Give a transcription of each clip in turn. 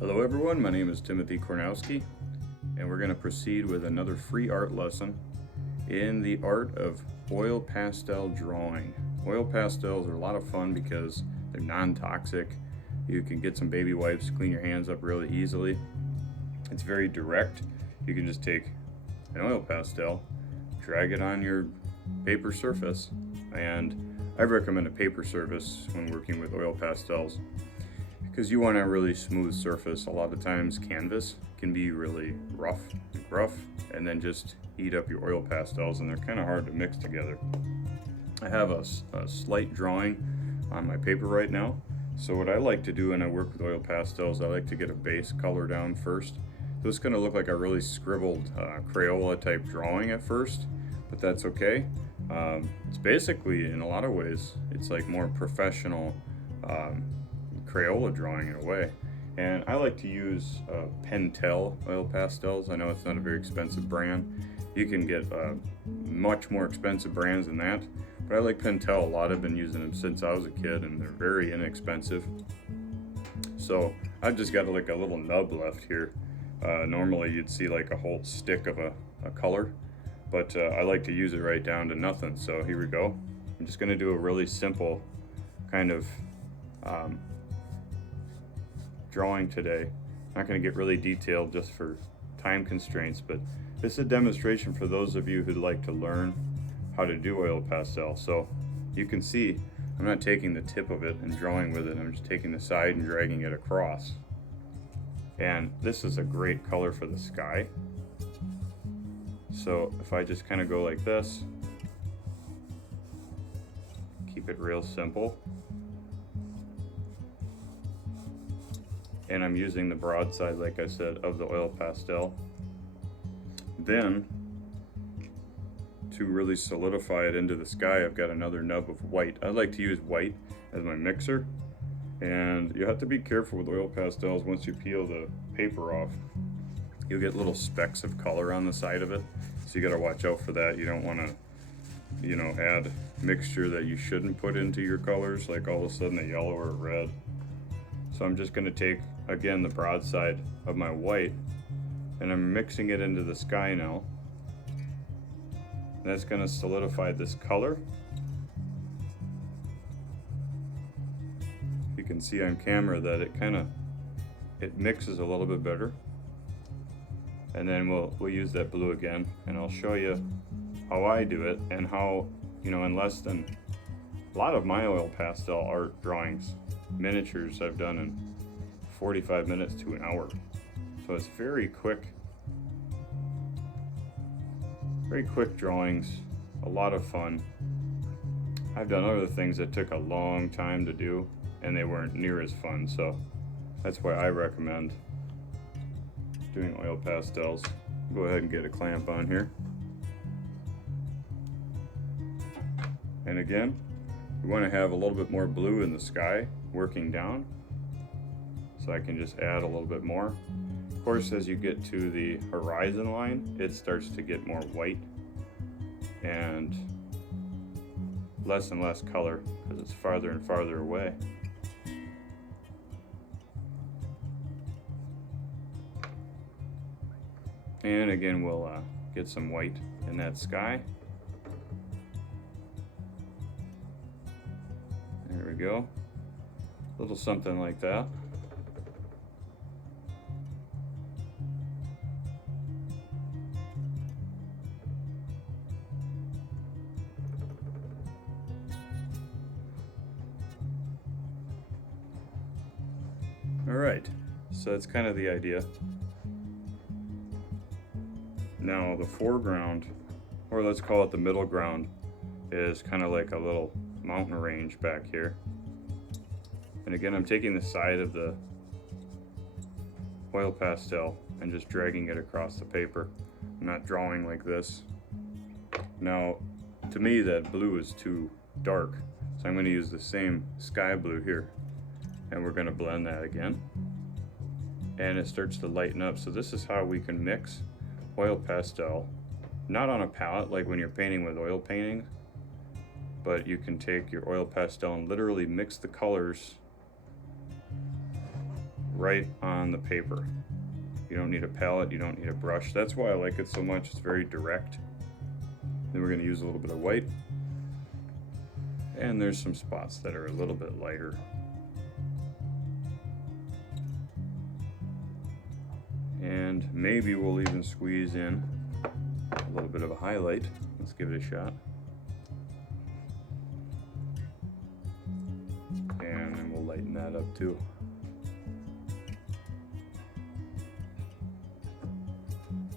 Hello everyone, my name is Timothy Kornowski, and we're going to proceed with another free art lesson in the art of oil pastel drawing. Oil pastels are a lot of fun because they're non-toxic. You can get some baby wipes, clean your hands up really easily. It's very direct. You can just take an oil pastel, drag it on your paper surface, and I recommend a paper surface when working with oil pastels because you want a really smooth surface. A lot of times canvas can be really rough and then just eat up your oil pastels, and they're kind of hard to mix together. I have a slight drawing on my paper right now, so what I like to do when I work with oil pastels, I like to get a base color down first. So it's going to look like a really scribbled Crayola type drawing at first, but that's okay. It's basically, in a lot of ways, it's like more professional Crayola drawing in a way. And I like to use Pastel oil pastels. I know it's not a very expensive brand. You can get much more expensive brands than that, but I like Pastel a lot. I've been using them since I was a kid, and they're very inexpensive. So I've just got like a little nub left here. Normally you'd see like a whole stick of a color, but I like to use it right down to nothing. So here we go. I'm just gonna do a really simple kind of drawing today. Not going to get really detailed just for time constraints, but this is a demonstration for those of you who'd like to learn how to do oil pastel. So you can see I'm not taking the tip of it and drawing with it, I'm just taking the side and dragging it across. And this is a great color for the sky. So if I just kind of go like this, keep it real simple. And I'm using the broadside, like I said, of the oil pastel. Then, to really solidify it into the sky, I've got another nub of white. I like to use white as my mixer. And you have to be careful with oil pastels. Once you peel the paper off, you'll get little specks of color on the side of it. So you gotta watch out for that. You don't wanna, add mixture that you shouldn't put into your colors, like all of a sudden a yellow or a red. So I'm just going to take, again, the broadside of my white, and I'm mixing it into the sky now. That's going to solidify this color. You can see on camera that it mixes a little bit better. And then we'll use that blue again, and I'll show you how I do it and how, in less than a lot of my oil pastel art drawings, miniatures I've done in 45 minutes to an hour. So it's very quick drawings, a lot of fun. I've done other things that took a long time to do and they weren't near as fun, so that's why I recommend doing oil pastels. Go ahead and get a clamp on here. And again, we want to have a little bit more blue in the sky working down, so I can just add a little bit more. Of course, as you get to the horizon line, it starts to get more white and less color because it's farther and farther away. And again, we'll get some white in that sky. There we go. A little something like that. All right, so that's kind of the idea. Now the foreground, or let's call it the middle ground, is kind of like a little mountain range back here. And again, I'm taking the side of the oil pastel and just dragging it across the paper. I'm not drawing like this. Now, to me, that blue is too dark, so I'm going to use the same sky blue here, and we're going to blend that again. And it starts to lighten up. So this is how we can mix oil pastel, not on a palette like when you're painting with oil paintings, but you can take your oil pastel and literally mix the colors right on the paper. You don't need a palette, you don't need a brush. That's why I like it so much, it's very direct. Then we're gonna use a little bit of white. And there's some spots that are a little bit lighter. And maybe we'll even squeeze in a little bit of a highlight. Let's give it a shot. And then we'll lighten that up too.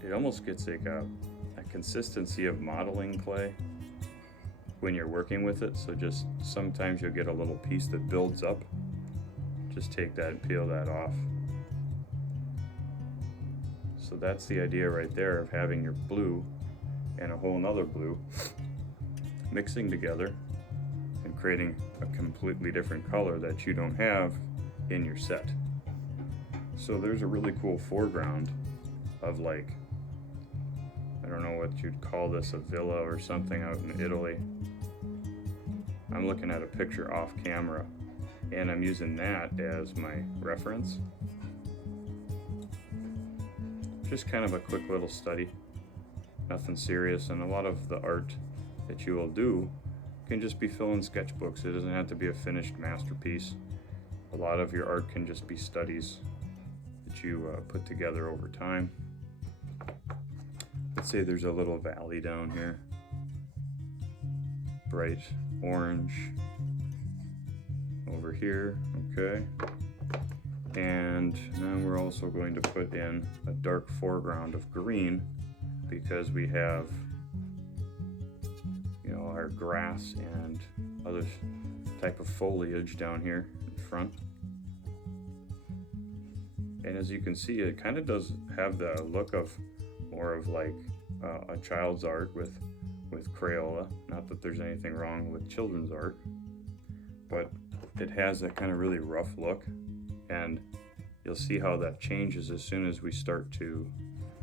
It almost gets like a consistency of modeling clay when you're working with it. So just sometimes you'll get a little piece that builds up. Just take that and peel that off. So that's the idea right there of having your blue and a whole nother blue mixing together and creating a completely different color that you don't have in your set. So there's a really cool foreground of, like, I don't know what you'd call this, a villa or something out in Italy. I'm looking at a picture off camera and I'm using that as my reference. Just kind of a quick little study, nothing serious, and a lot of the art that you will do can just be fill-in sketchbooks. It doesn't have to be a finished masterpiece. A lot of your art can just be studies that you put together over time. Let's say there's a little valley down here, bright orange over here, okay. And now we're also going to put in a dark foreground of green because we have, you know, our grass and other type of foliage down here in front. And as you can see, it kind of does have the look of more of like a child's art with Crayola. Not that there's anything wrong with children's art, but it has that kind of really rough look. And you'll see how that changes as soon as we start to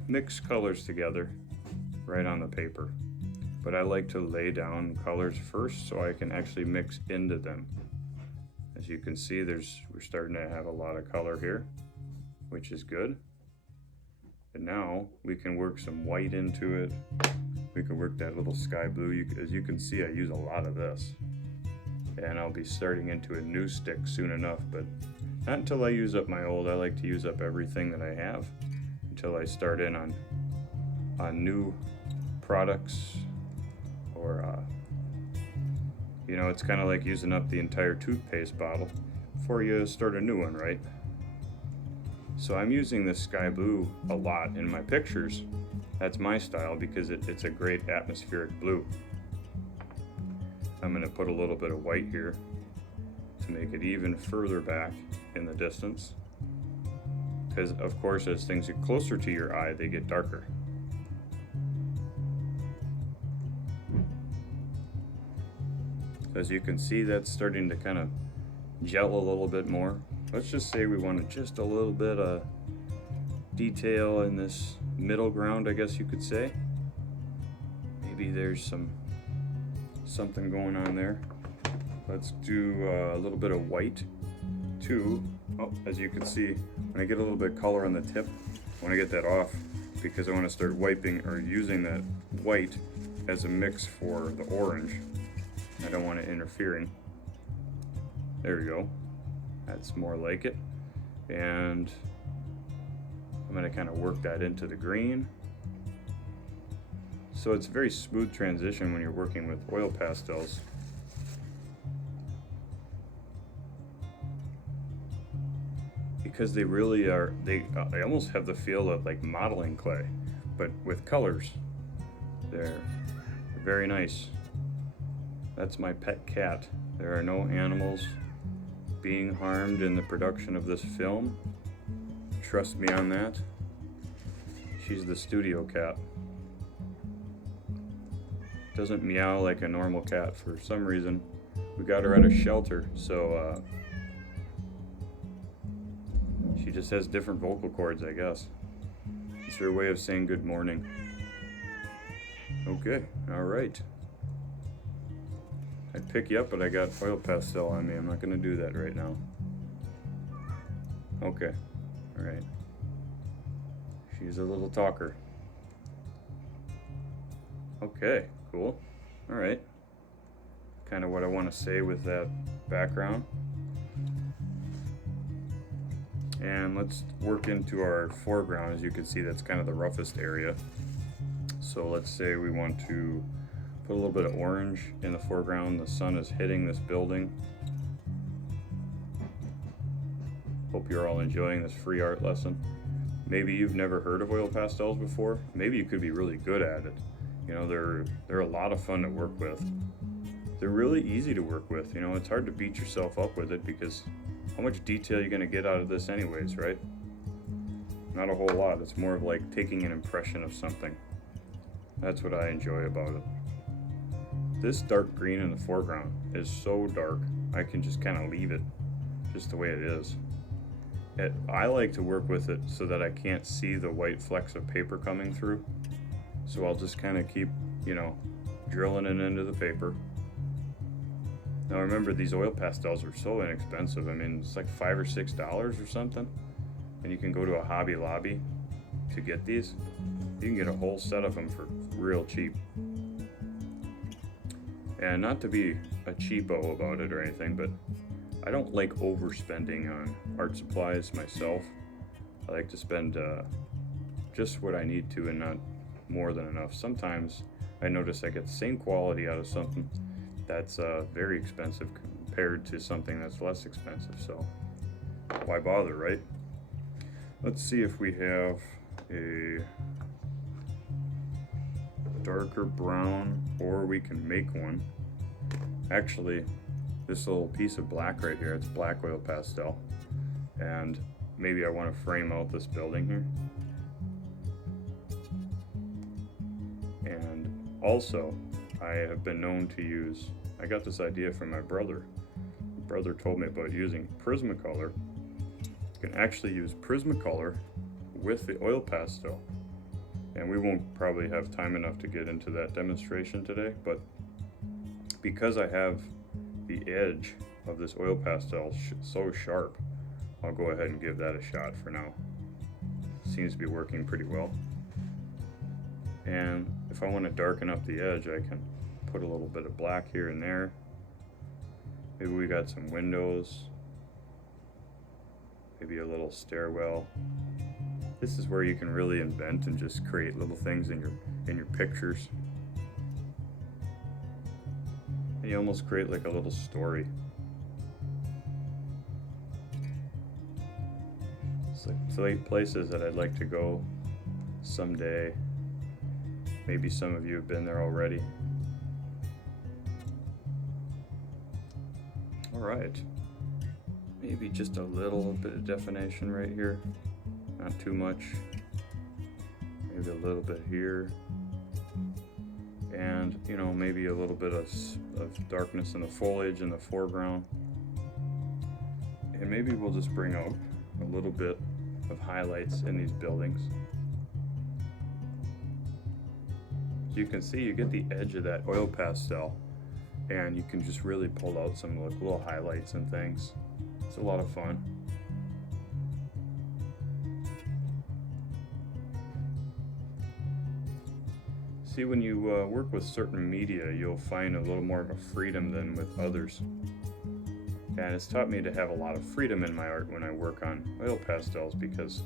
mix colors together right on the paper. But I like to lay down colors first so I can actually mix into them. As you can see, we're starting to have a lot of color here, which is good. And now we can work some white into it. We can work that little sky blue. As you can see, I use a lot of this. And I'll be starting into a new stick soon enough, but not until I use up my old. I like to use up everything that I have until I start in on new products, or you know, it's kind of like using up the entire toothpaste bottle before you start a new one, right? So I'm using this sky blue a lot in my pictures. That's my style because it's a great atmospheric blue. I'm going to put a little bit of white here to make it even further back in the distance, because of course as things get closer to your eye they get darker. As you can see, that's starting to kind of gel a little bit more. Let's just say we wanted just a little bit of detail in this middle ground, I guess you could say. Maybe there's something going on there. Let's do a little bit of white too. Oh, as you can see, when I get a little bit of color on the tip, I want to get that off because I want to start wiping or using that white as a mix for the orange. I don't want it interfering. There we go. That's more like it. And I'm going to kind of work that into the green. So it's a very smooth transition when you're working with oil pastels. Because they really are, they almost have the feel of like modeling clay, but with colors. They're very nice. That's my pet cat. There are no animals being harmed in the production of this film. Trust me on that. She's the studio cat. Doesn't meow like a normal cat for some reason. We got her at a shelter, so she just has different vocal cords, I guess. It's her way of saying good morning. Okay, all right. I'd pick you up, but I got oil pastel on me. I'm not gonna do that right now. Okay, All right. She's a little talker. Okay, cool. All right. Kind of what I want to say with that background. And let's work into our foreground. As you can see, that's kind of the roughest area. So let's say we want to put a little bit of orange in the foreground. The sun is hitting this building. Hope you're all enjoying this free art lesson. Maybe you've never heard of oil pastels before. Maybe you could be really good at it. You know, they're a lot of fun to work with. They're really easy to work with. You know, it's hard to beat yourself up with it because how much detail are you going to get out of this anyways, right? Not a whole lot. It's more of like taking an impression of something. That's what I enjoy about it. This dark green in the foreground is so dark, I can just kind of leave it just the way it is. I like to work with it so that I can't see the white flecks of paper coming through. So I'll just kind of keep, you know, drilling it into the paper. Now remember, these oil pastels are so inexpensive. I mean, it's like $5 or $6 or something. And you can go to a Hobby Lobby to get these. You can get a whole set of them for real cheap. And not to be a cheapo about it or anything, but I don't like overspending on art supplies myself. I like to spend just what I need to and not more than enough. Sometimes I notice I get the same quality out of something that's very expensive compared to something that's less expensive, so why bother, right? Let's see if we have a darker brown, or we can make one. Actually, this little piece of black right here, it's black oil pastel, and maybe I want to frame out this building here. And also, I have been known to use, I got this idea from my brother. My brother told me about using Prismacolor. You can actually use Prismacolor with the oil pastel. And we won't probably have time enough to get into that demonstration today, but because I have the edge of this oil pastel so sharp, I'll go ahead and give that a shot for now. Seems to be working pretty well. And if I want to darken up the edge, I can put a little bit of black here and there. Maybe we got some windows, maybe a little stairwell. This is where you can really invent and just create little things in your pictures. And you almost create like a little story. It's like places that I'd like to go someday. Maybe some of you have been there already. All right. Maybe just a little bit of definition right here. Not too much. Maybe a little bit here. And, you know, maybe a little bit of darkness in the foliage in the foreground. And maybe we'll just bring out a little bit of highlights in these buildings. So you can see you get the edge of that oil pastel, and you can just really pull out some like little highlights and things. It's a lot of fun. See, when you work with certain media, you'll find a little more of a freedom than with others. And it's taught me to have a lot of freedom in my art when I work on oil pastels, because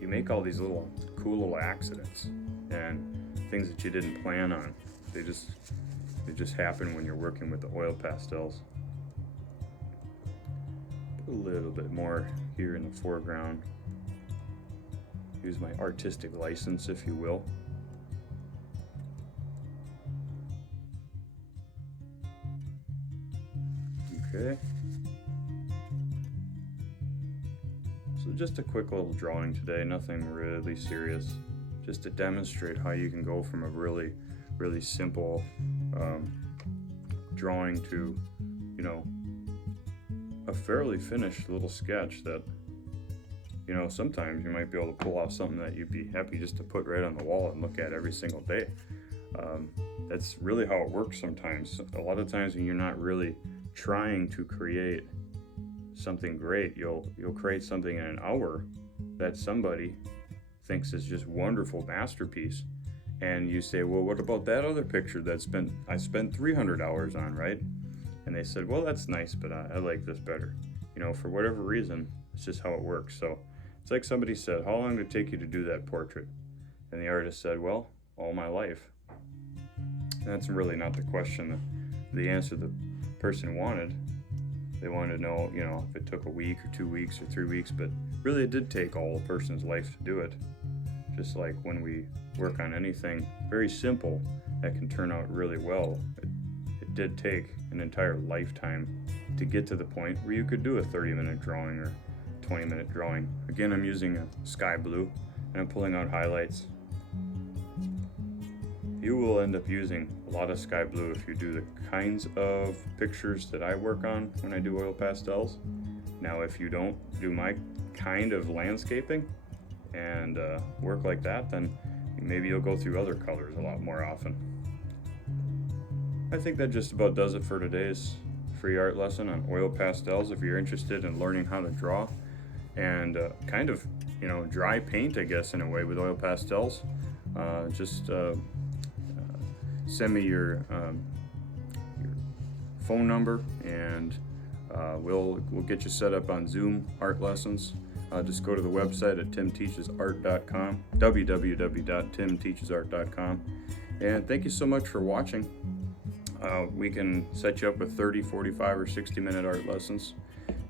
you make all these little cool little accidents and things that you didn't plan on. They just happen when you're working with the oil pastels. Put a little bit more here in the foreground. Use my artistic license, if you will. Okay. So just a quick little drawing today, nothing really serious. Just to demonstrate how you can go from a really, really simple drawing to, you know, a fairly finished little sketch that, you know, sometimes you might be able to pull off something that you'd be happy just to put right on the wall and look at every single day. That's really how it works sometimes. A lot of times when you're not really trying to create something great, you'll create something in an hour that somebody thinks is just wonderful masterpiece. And you say, well, what about that other picture I spent $300 on, right? And they said, well, that's nice, but I like this better. You know, for whatever reason, it's just how it works. So it's like somebody said, how long did it take you to do that portrait? And the artist said, well, all my life. And that's really not the question, the answer the person wanted. They wanted to know, you know, if it took a week or 2 weeks or 3 weeks, but really it did take all a person's life to do it. Just like when we work on anything very simple that can turn out really well, it did take an entire lifetime to get to the point where you could do a 30-minute drawing or 20-minute drawing. Again, I'm using a sky blue and I'm pulling out highlights. You will end up using a lot of sky blue if you do the kinds of pictures that I work on when I do oil pastels. Now, if you don't do my kind of landscaping and work like that, then maybe you'll go through other colors a lot more often. I think that just about does it for today's free art lesson on oil pastels. If you're interested in learning how to draw and kind of, you know, dry paint, I guess, in a way with oil pastels, just send me your phone number and we'll get you set up on Zoom art lessons. Just go to the website at timteachesart.com, www.timteachesart.com. And thank you so much for watching. We can set you up with 30, 45, or 60-minute art lessons.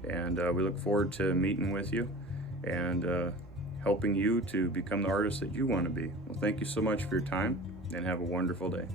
And we look forward to meeting with you and helping you to become the artist that you want to be. Well, thank you so much for your time and have a wonderful day.